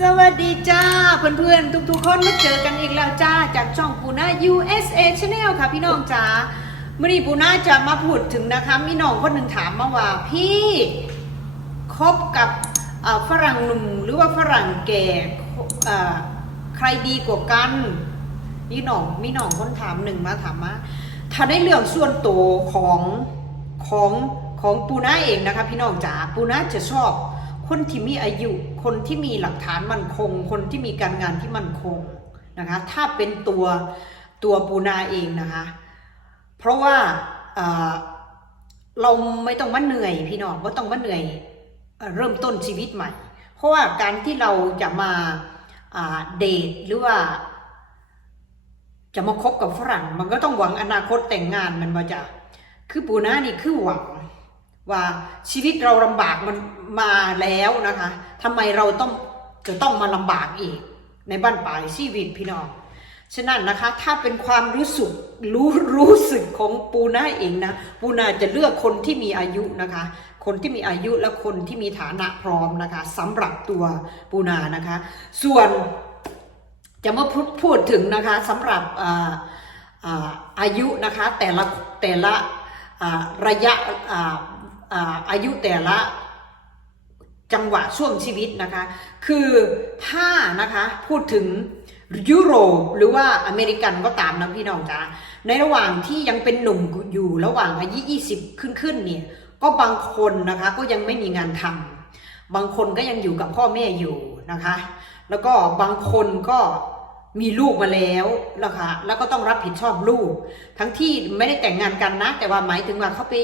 สวัสดีจ้าเพื่อนๆ ทุกๆ คนมาเจอกันอีกแล้วจ้าจากช่องปูนา USA Channel ค่ะพี่น้องจ้ามื่อนี้ปูนาจะมาพูดถึงนะคะมีน้องคนหนึ่งถามมาว่า พี่คบกับฝรั่งหนุ่มหรือว่าฝรั่งแก่ใครดีกว่ากันนี่น้องมีน้องคนถามหนึ่งมาถามมาถ้าได้เรื่องส่วนตัวของของของปูนาเองนะคะพี่น้องจ๋าปูนาจะชอบ คนที่มีอายุ คนที่มีหลักฐานมั่นคง คนที่มีการงานที่มั่นคงนะคะ ถ้าเป็นตัวตัวปูนาเองนะคะ เพราะว่าเราไม่ต้องมาเหนื่อยพี่น้องก็ต้องมาเหนื่อยเริ่มต้นชีวิตใหม่ เพราะว่าการที่เราจะมาอ่าเดทหรือว่า จะมาคบกับฝรั่ง มันก็ต้องหวังอนาคตแต่งงานมันมาจะคือปูนานี่คือหวัง ว่าชีวิตเราลำบากมันมาแล้วนะคะทำไมเราต้องจะต้องมาลำบากอีก ในบ้านปลายชีวิตพี่น้องฉะนั้นนะคะถ้าเป็นความรู้สึกรู้รู้สึกของปูนาเองนะปูนาจะเลือกคนที่มีอายุนะคะ คนที่มีอายุและคนที่มีฐานะพร้อมนะคะสำหรับตัวปูนานะคะ ส่วนจะมาพูดพูดถึงนะคะสำหรับอาอาอายุนะคะแต่ละแต่ละระยะ อายุแต่ละจังหวะช่วงชีวิตนะคะ คือถ้านะคะพูดถึงยุโรปหรือว่าอเมริกันก็ตามนะพี่น้องจ้าในระหว่างที่ยังเป็นหนุ่มอยู่ระหว่างอายุ 20 ขึ้นขึ้นๆเนี่ยก็บางคนนะคะก็ยังไม่มีงานทำบางคนก็ยังอยู่กับพ่อแม่อยู่นะคะ แล้วก็บางคนก็ มีลูกมาแล้วนะคะแล้วก็ต้องรับผิดชอบลูก ทั้งที่ไม่ได้แต่งงานกันนะ แต่ว่าหมายถึงว่าเขาไป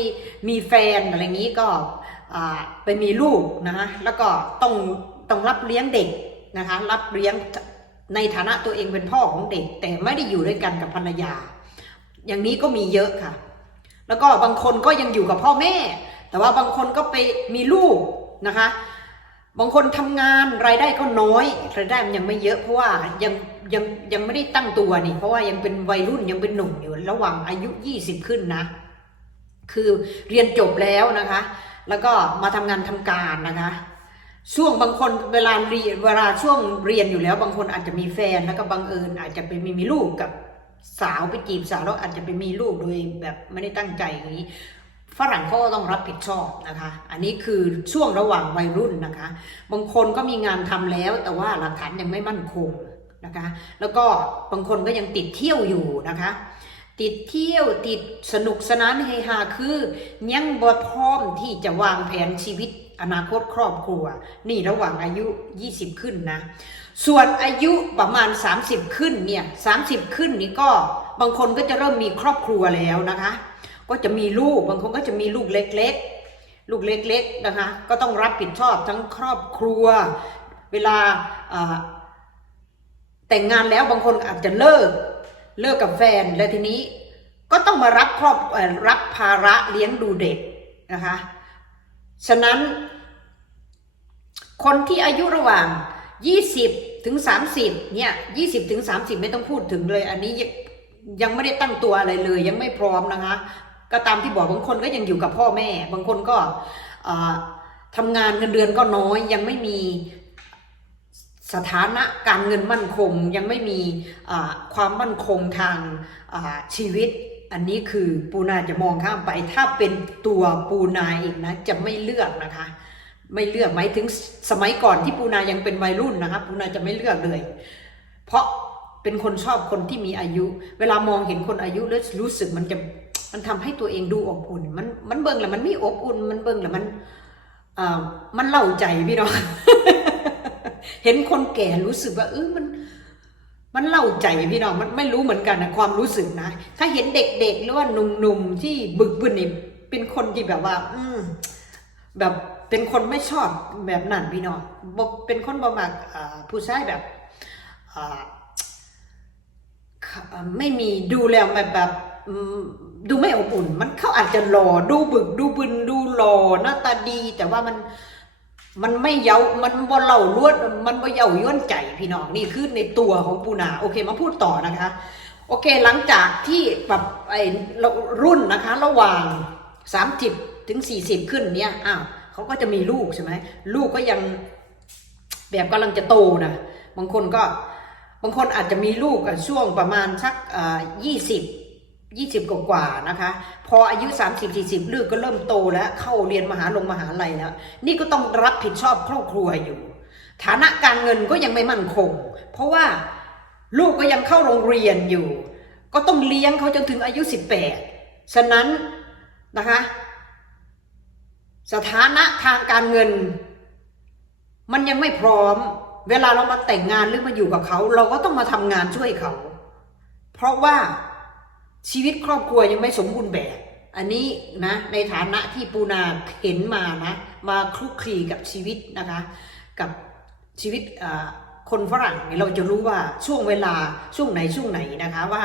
มีแฟนอะไรอย่างนี้ก็ไปมีลูกนะคะแล้วก็ต้องต้องรับเลี้ยงเด็กนะคะ รับเลี้ยงในฐานะตัวเองเป็นพ่อของเด็ก แต่ไม่ได้อยู่ด้วยกันกับภรรยา อย่างนี้ก็มีเยอะค่ะ แล้วก็บางคนก็ยังอยู่กับพ่อแม่ แต่ว่าบางคนก็ไปมีลูกนะคะ บางคนทำงานรายได้ก็น้อยรายได้มันยังไม่เยอะเพราะว่ายังยังยังไม่ได้ตั้งตัวนี่ เพราะว่ายังเป็นวัยรุ่นยังเป็นหนุ่มอยู่ระหว่างอายุ 20 ขึ้นนะ คือเรียนจบแล้วนะคะ แล้วก็มาทำงานทำการนะคะช่วงบางคนเวลาเรียนเวลาช่วงเรียนอยู่แล้ว บางคนอาจจะมีแฟนแล้วก็บังเอิญอาจจะไปมีมีลูกกับสาวไปจีบสาวแล้วอาจจะไปมีลูกโดยแบบไม่ได้ตั้งใจอย่างนี้ ฝรั่งเขาก็ต้องรับผิดชอบนะคะ อันนี้คือช่วงระหว่างวัยรุ่นนะคะ บางคนก็มีงานทำแล้ว แต่ว่าหลักฐานยังไม่มั่นคงนะคะ แล้วก็บางคนก็ยังติดเที่ยวอยู่นะคะ ติดเที่ยวติดสนุกสนานเฮฮาคือยังบ่พร้อมที่จะวางแผนชีวิตอนาคตครอบครัว นี่ระหว่างอายุ 20 ขึ้นนะ ส่วนอายุประมาณ 30 ขึ้นเนี่ย30 ขึ้นนี่ก็บางคนก็จะเริ่มมีครอบครัวแล้วนะคะ ก็จะมีลูกบางคนก็จะมีลูกเล็กๆ ลูกเล็กๆนะคะ ก็ต้องรับผิดชอบทั้งครอบครัว เวลาแต่งงานแล้วบางคนอาจจะเลิกเลิกกับแฟนแล้วทีนี้ก็ต้องมารับครอบรับภาระเลี้ยงดูเด็กนะคะ ฉะนั้น คนที่อายุระหว่าง 20 ถึง 30 เนี่ย 20 ถึง 30 ไม่ต้องพูดถึงเลย อันนี้ยังไม่ได้ตั้งตัวอะไรเลย ยังไม่พร้อมนะคะ ก็ตามที่บอกบางคนก็ยังอยู่กับพ่อแม่ บางคนก็อ่าทำงานเงินเดือนก็น้อย ยังไม่มีสถานะการเงินมั่นคง ยังไม่มีความมั่นคงทางชีวิต อันนี้คือปูนาจะมองข้ามไป ถ้าเป็นตัวปูนาเองนะจะไม่เลือกนะคะ ไม่เลือกหมายถึงสมัยก่อนที่ปูนายังเป็นวัยรุ่นนะคะปูนาจะไม่เลือกเลย เพราะเป็นคนชอบคนที่มีอายุ เวลามองเห็นคนอายุแล้วรู้สึกมันจะ มันทำให้ตัวเองดูอบอุ่น มันมันเบิ่งแล้วมันไม่อบอุ่น มันเบิ่งแล้วมันอ่ามันเล่าใจพี่น้อง เห็นคนแก่รู้สึกว่าเออมัน มันเล่าใจพี่น้อง มันไม่รู้เหมือนกันนะความรู้สึกนะ ถ้าเห็นเด็กๆหรือว่าหนุ่มๆที่บึกบึนนี่เป็นคนที่แบบว่า อืมแบบเป็นคนไม่ชอบแบบนั้นพี่น้องเป็นคนประมาณผู้ชายแบบอ่าไม่มีดูแล้วแบบแบบ ดูไม่อบอุ่น มันเขาอาจจะหล่อดูบึกดูบึนดูหล่อหน้าตาดี แต่ว่ามันมันไม่เย้ามันบ่เล่าลวด มันบ่เย้าย้อนใจพี่น้องนี่คือในตัวของปูนาโอเคมาพูดต่อนะคะ โอเคหลังจากที่แบบไอ้รุ่นนะคะ ระหว่าง 30 ถึง 40 ขึ้นเนี่ยอ้าวเขาก็จะมีลูกใช่ไหมลูกก็ยังแบบกำลังจะโตนะบางคนก็บางคนอาจจะมีลูกช่วงประมาณสักยี่สิบ ยี่สิบกว่านะคะ พออายุ 30 40 ลูกก็เริ่มโตแล้วเข้าเรียนมหาลงมหาลัยแล้ว นี่ก็ต้องรับผิดชอบครอบครัวอยู่ ฐานะการเงินก็ยังไม่มั่นคง เพราะว่าลูกก็ยังเข้าโรงเรียนอยู่ ก็ต้องเลี้ยงเขาจนถึงอายุ 18 ฉะนั้นนะคะ สถานะทางการเงิน มันยังไม่พร้อม เวลาเรามาแต่งงานหรือมาอยู่กับเขา เราก็ต้องมาทำงานช่วยเขา เพราะว่า ชีวิตครอบครัวยังไม่สมบูรณ์แบบ อันนี้นะในฐานะที่ปูนาเห็นมานะมาคลุกคลีกับชีวิตนะคะกับชีวิตคนฝรั่งเนี่ยเราจะรู้ว่าช่วงเวลาช่วงไหนช่วงไหนนะคะว่า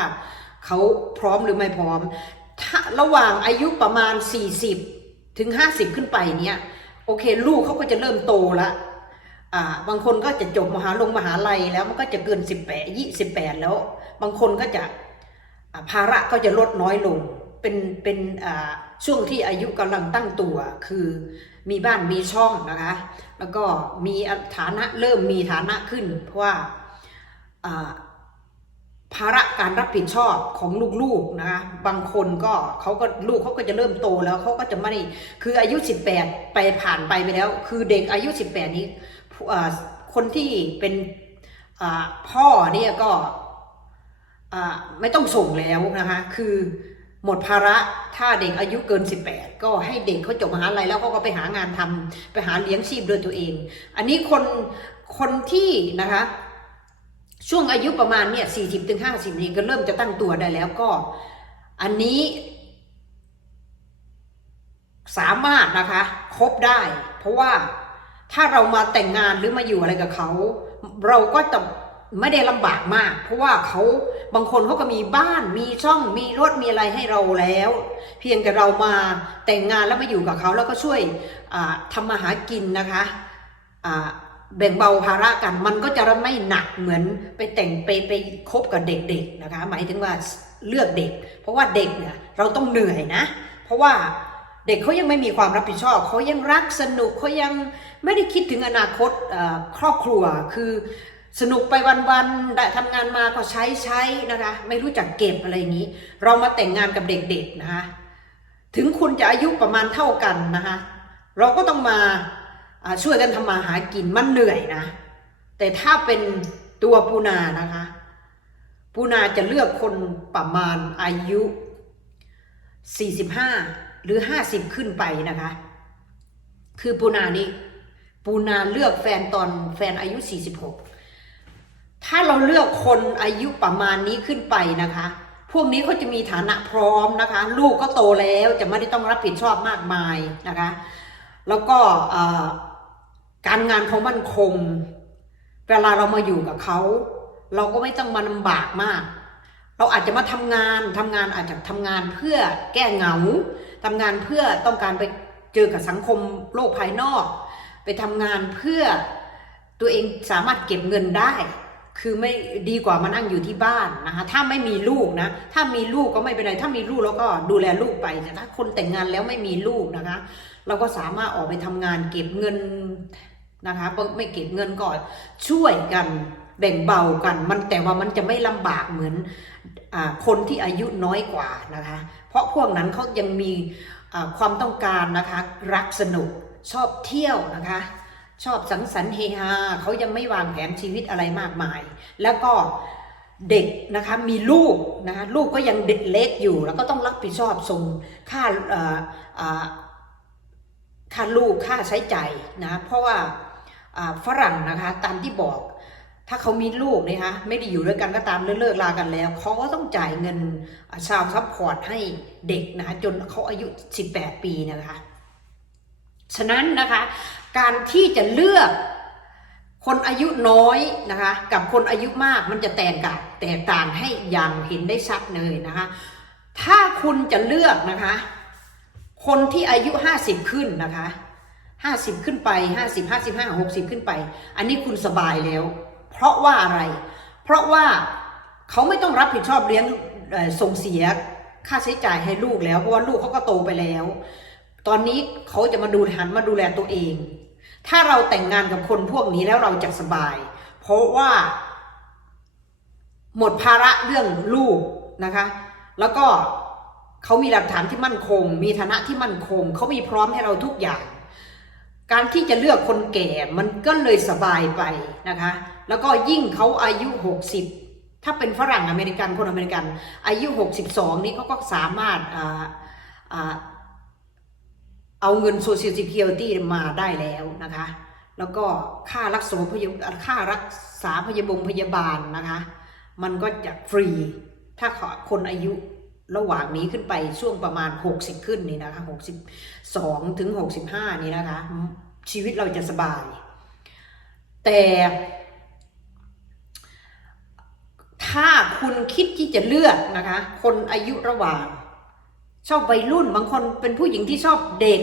เขาพร้อมหรือไม่พร้อม ถ้าระหว่างอายุประมาณ 40 ถึง 50 ขึ้นไปเนี่ยโอเคลูกเขาก็จะเริ่มโตแล้วบางคนก็จะจบมหาลงมหาลัยแล้วมันก็จะเกิน 18 28 แล้ว บางคนก็จะ ภาระก็จะลดน้อยลง เป็นเป็นช่วงที่อายุกำลังตั้งตัว คือมีบ้านมีช่องนะคะ แล้วก็มีฐานะเริ่มมีฐานะขึ้น เพราะว่าภาระการรับผิดชอบของลูกๆนะคะบางคนก็เขาก็ลูกเขาก็จะเริ่มโตแล้วเขาก็จะไม่คืออายุ 18 ไปผ่านไปไปแล้ว คือเด็กอายุ 18 นี้คนที่เป็นพ่อเนี่ยก็ ไม่ต้องส่งแล้วนะคะ คือหมดภาระถ้าเด็กอายุเกิน 18 ก็ให้เด็กเขาจบมหาลัยแล้วเขาก็ไปหางานทำไปหาเลี้ยงชีพด้วยตัวเอง อันนี้คนคนที่นะคะช่วงอายุประมาณเนี่ยสี่สิบถึงห้าสิบนี้ก็เริ่มจะตั้งตัวได้แล้วก็ อันนี้ สามารถนะคะคบได้ เพราะว่าถ้าเรามาแต่งงานหรือมาอยู่อะไรกับเขา เราก็จะไม่ได้ลำบากมาก เพราะว่าเขา บางคนเขาก็มีบ้านมีช่องมีรถมีอะไรให้เราแล้ว เพียงแต่เรามาแต่งงานแล้วมาอยู่กับเขาแล้วก็ช่วยทำมาหากินนะคะแบ่งเบาภาระกันมันก็จะไม่หนักเหมือนไปแต่งไปไปคบกับเด็กๆนะคะ หมายถึงว่าเลือกเด็ก เพราะว่าเด็กเนี่ยเราต้องเหนื่อยนะ เพราะว่าเด็กเขายังไม่มีความรับผิดชอบเขายังรักสนุกเขายังไม่ได้คิดถึงอนาคตครอบครัวคือ สนุกไปวันๆได้ทำงานมาก็ใช้ใช้นะคะ ไม่รู้จักเก็บอะไรอย่างนี้ เรามาแต่งงานกับเด็กๆนะคะ ถึงคุณจะอายุประมาณเท่ากันนะคะ เราก็ต้องมาช่วยกันทำมาหากินมันเหนื่อยนะ แต่ถ้าเป็นตัวปูนานะคะ ปูนาจะเลือกคนประมาณอายุ 45 หรือ 50 ขึ้นไปนะคะ คือปูนานี่ปูนาเลือกแฟนตอนแฟนอายุ 46 ถ้าเราเลือกคนอายุประมาณนี้ขึ้นไปนะคะ พวกนี้เขาจะมีฐานะพร้อมนะคะ ลูกก็โตแล้วจะไม่ได้ต้องรับผิดชอบมากมายนะคะ แล้วก็การงานเขามั่นคง เวลาเรามาอยู่กับเขาเราก็ไม่ต้องมาลำบากมาก เราอาจจะมาทำงานทำงานอาจจะทำงานเพื่อแก้เหงาทำงานเพื่อต้องการไปเจอกับสังคมโลกภายนอก ไปทำงานเพื่อตัวเองสามารถเก็บเงินได้ คือไม่ดีกว่ามานั่งอยู่ที่บ้านนะคะถ้าไม่มีลูกนะถ้ามีลูกก็ไม่เป็นไร ถ้ามีลูกแล้วก็ดูแลลูกไปแต่ถ้าคนแต่งงานแล้วไม่มีลูกนะคะ เราก็สามารถออกไปทำงานเก็บเงินนะคะไม่เก็บเงินก่อนช่วยกันแบ่งเบากัน มันแต่ว่ามันจะไม่ลำบากเหมือนอคนที่อายุน้อยกว่านะคะ เพราะพวกนั้นเขายังมีความต้องการนะคะ รักสนุกชอบเที่ยวนะคะ ชอบสังสรรค์เฮฮาเขายังไม่วางแผนชีวิตอะไรมากมาย แล้วก็เด็กนะคะมีลูกนะคะลูกก็ยังเด็กเล็กอยู่แล้วก็ต้องรับผิดชอบส่งค่าค่าลูกค่าใช้จ่ายนะเพราะว่าฝรั่งนะคะตามที่บอกถ้าเขามีลูกนะคะไม่ได้อยู่ด้วยกันก็ตามเลิกลากันแล้วเขาก็ต้องจ่ายเงินชาวซัพพอร์ตให้เด็กนะคะจนเขาอายุ 18 ปีนะคะฉะนั้นนะคะ การที่จะเลือกคนอายุน้อยนะคะ กับคนอายุมากมันจะแตกต่างแตกต่างให้อย่างเห็นได้ชัดเลยนะคะ ถ้าคุณจะเลือกนะคะ คนที่อายุ50ขึ้นนะคะ50ขึ้นไป50 55 60ขึ้นไป อันนี้คุณสบายแล้ว เพราะว่าอะไร เพราะว่าเขาไม่ต้องรับผิดชอบเลี้ยงส่งเสียค่าใช้จ่ายให้ลูกแล้วเพราะว่าลูกเขาก็โตไปแล้ว ตอนนี้เขาจะมาดูหันมาดูแลตัวเอง ถ้าเราแต่งงานกับคนพวกนี้แล้วเราจะสบาย เพราะว่า หมดภาระเรื่องลูกนะคะ แล้วก็เขามีหลักฐานที่มั่นคง มีฐานะที่มั่นคง เขามีพร้อมให้เราทุกอย่าง การที่จะเลือกคนแก่มันก็เลยสบายไปนะคะ แล้วก็ยิ่งเขาอายุ 60 ถ้าเป็นฝรั่งอเมริกันคนอเมริกัน อายุ 62 นี่เขาก็สามารถอ่าอ่า เอาเงิน Social Security มาได้แล้วนะคะ แล้วก็ค่ารักษาพยาค่ารักษาพยาบงพยาบาลนะคะ มันก็จะฟรี ถ้าคนอายุระหว่างนี้ขึ้นไปช่วงประมาณ 60 ขึ้นนี่นะคะ62ถึง65 นี่นะคะ ชีวิตเราจะสบาย แต่ถ้าคุณคิดที่จะเลือกนะคะ คนอายุระหว่าง ชอบวัยรุ่นบางคนเป็นผู้หญิงที่ชอบเด็ก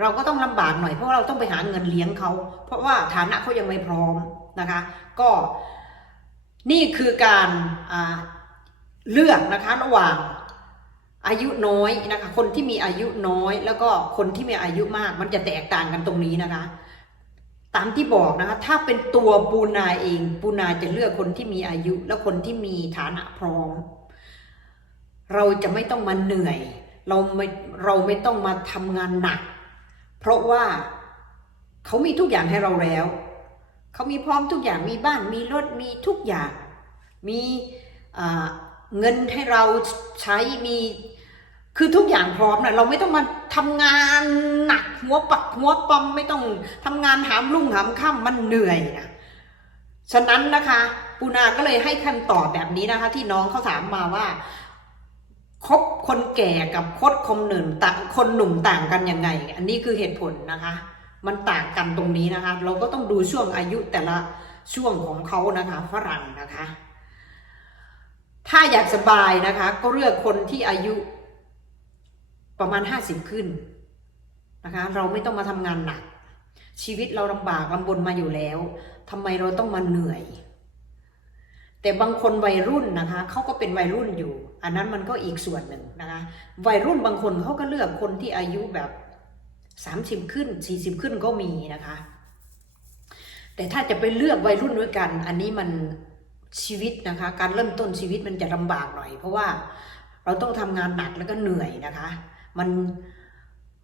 เราก็ต้องลำบากหน่อยเพราะเราต้องไปหาเงินเลี้ยงเขา เพราะว่าฐานะเขายังไม่พร้อมนะคะ ก็นี่คือการเลือกนะคะระหว่างอายุน้อยนะคะ คนที่มีอายุน้อย แล้วก็คนที่มีอายุมาก มันจะแตกต่างกันตรงนี้นะคะ ตามที่บอกนะคะ ถ้าเป็นตัวปูนาเองปูนาจะเลือกคนที่มีอายุ และคนที่มีฐานะพร้อม เราจะไม่ต้องมาเหนื่อย เราไม่เราไม่ต้องมาทำงานหนัก เพราะว่าเขามีทุกอย่างให้เราแล้ว เขามีพร้อมทุกอย่างมีบ้านมีรถมีทุกอย่าง มีเงินให้เราใช้มีคือทุกอย่างพร้อมนะเราไม่ต้องมาทำงานหนักหัวปักหัวปอมไม่ต้องทำงานหามรุ่งหามค่ำมันเหนื่อยนะฉะนั้นนะคะปูนาก็เลยให้คำตอบแบบนี้นะคะ ที่น้องเขาถามมาว่า คบคนแก่กับคบคนหนุ่มต่างคนหนุ่มต่างกันยังไง อันนี้คือเหตุผลนะคะ มันต่างกันตรงนี้นะคะ เราก็ต้องดูช่วงอายุแต่ละช่วงของเขานะคะฝรั่งนะคะ ถ้าอยากสบายนะคะ ก็เลือกคนที่อายุประมาณห้าสิบขึ้นนะคะ เราไม่ต้องมาทำงานหนัก ชีวิตเราลำบากลำบนมาอยู่แล้วทำไมเราต้องมาเหนื่อย แต่บางคนวัยรุ่นนะคะเขาก็เป็นวัยรุ่นอยู่ อันนั้นมันก็อีกส่วนหนึ่งนะคะวัยรุ่นบางคนเขาก็เลือกคนที่อายุแบบสามสิบขึ้นสี่สิบขึ้นก็มีนะคะ แต่ถ้าจะไปเลือกวัยรุ่นด้วยกัน อันนี้มันชีวิตนะคะ การเริ่มต้นชีวิตมันจะลำบากหน่อย เพราะว่าเราต้องทำงานหนักแล้วก็เหนื่อยนะคะ มัน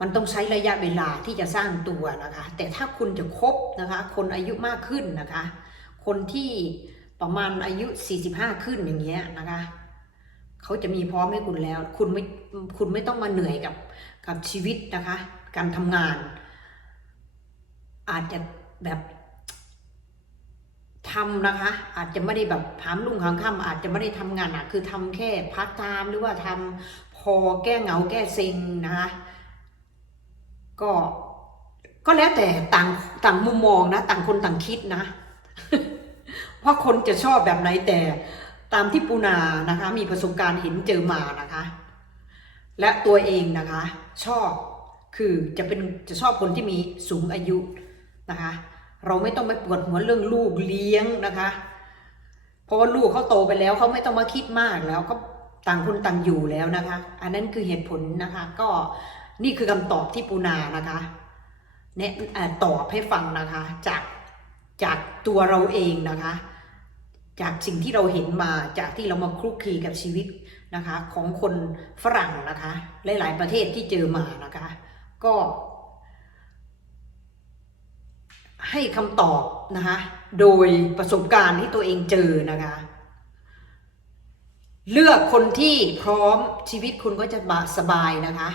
มันต้องใช้ระยะเวลาที่จะสร้างตัวนะคะ แต่ถ้าคุณจะคบนะคะ คนอายุมากขึ้นนะคะ คนที่ ประมาณอายุ 45 ขึ้นอย่างเงี้ยนะคะเขาจะมีพร้อมให้คุณแล้ว คุณไม่คุณไม่ต้องมาเหนื่อยกับกับชีวิตนะคะ การทำงาน อาจจะแบบทำนะคะ อาจจะไม่ได้แบบถามลุงหางค่ำอาจจะไม่ได้ทำงานหนักคือทำแค่พาร์ทไทม์หรือว่าทำพอแก้เหงาแก้เซ็งนะคะก็ก็แล้วแต่ต่างต่างมุมมองนะ ต่างคนต่างคิดนะ ว่าคนจะชอบแบบไหนแต่ตามที่ปูนานะคะ มีประสบการณ์เห็นเจอมานะคะ และตัวเองนะคะ ชอบคือจะเป็นจะชอบคนที่มีสูงอายุนะคะ เราไม่ต้องไปปวดหัวเรื่องลูกเลี้ยงนะคะ เพราะว่าลูกเขาโตไปแล้วเขาไม่ต้องมาคิดมากแล้วก็ต่างคนต่างอยู่แล้วนะคะ อันนั้นคือเหตุผลนะคะ ก็นี่คือคำตอบที่ปูนานะคะแนะตอบให้ฟังนะคะ จากจากตัวเราเองนะคะ จากสิ่งที่เราเห็นมาจากที่เรามาคลุกคลีกับชีวิตนะคะ ของคนฝรั่งนะคะหลายๆประเทศที่เจอมานะคะ ก็ ให้คำตอบนะคะ โดยประสบการณ์ที่ตัวเองเจอนะคะ เลือกคนที่พร้อมชีวิตคุณก็จะสบายนะคะ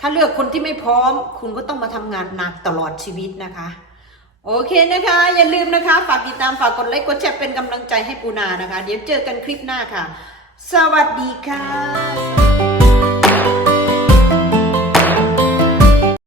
ถ้าเลือกคนที่ไม่พร้อม คุณก็ต้องมาทำงานหนักตลอดชีวิตนะคะ โอเคนะคะ อย่าลืมนะคะ ฝากติดตามฝากกดไลค์กดแชร์เป็นกำลังใจให้ปูนานะคะ เดี๋ยวเจอกันคลิปหน้าค่ะ สวัสดีค่ะ